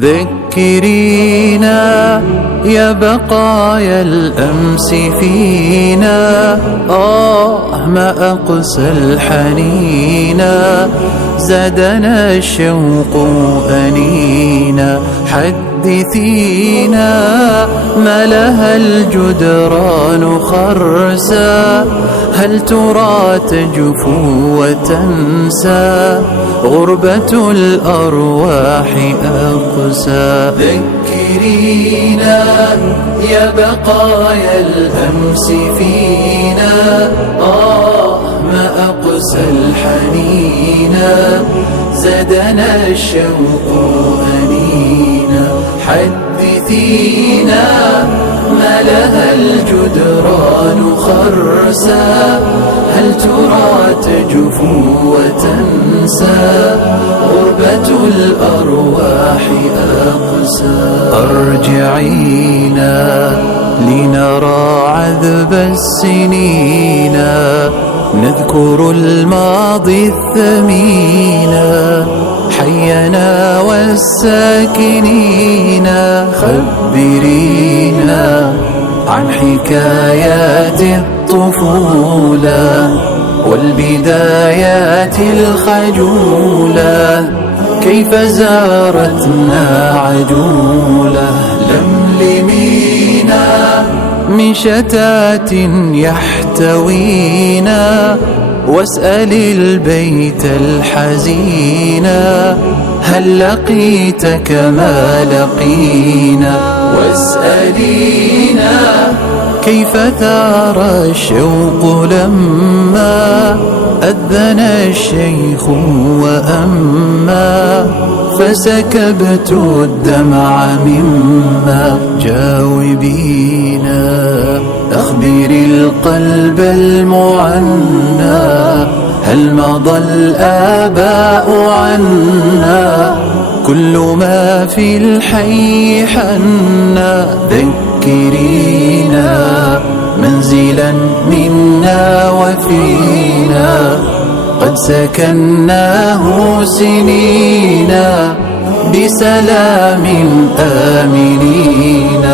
ذكرينا يا بقايا الأمس فينا، ما أقسى الحنينا، زادنا الشوق أنينا. حدثينا ما لها الجدران خرسا، هل ترى تجفو وتنسى؟ غربة الأرواح أقسى. ذكرينا يا بقايا الأمس فينا، ما أقسى الحنينا، زادنا الشوق أنينا. حدثينا ما لها الجدران خرسا، هل ترى تجفو وتنسى؟ غربة الأرواح أقسى. أرجعينا لنرى عذب السنين، نذكر الماضي الثمين، حينا والساكنين. خبرينا عن حكايات الطفولة والبدايات الخجولة، كيف زارتنا عجولة. لملمينا من شتات يحتوينا، واسأل البيت الحزينا، هل لقيت كما لقينا؟ واسألينا كيف ثار الشوق لما أذن الشيخ وأما، فسكبت الدمع مما. جاوبينا أخبري القلب المعنى، هل مضى الآباء عنا؟ كل ما في الحي حنا. ذكرينا منزلا منا وفينا، قد سكناه سنينا، بسلام آمنين.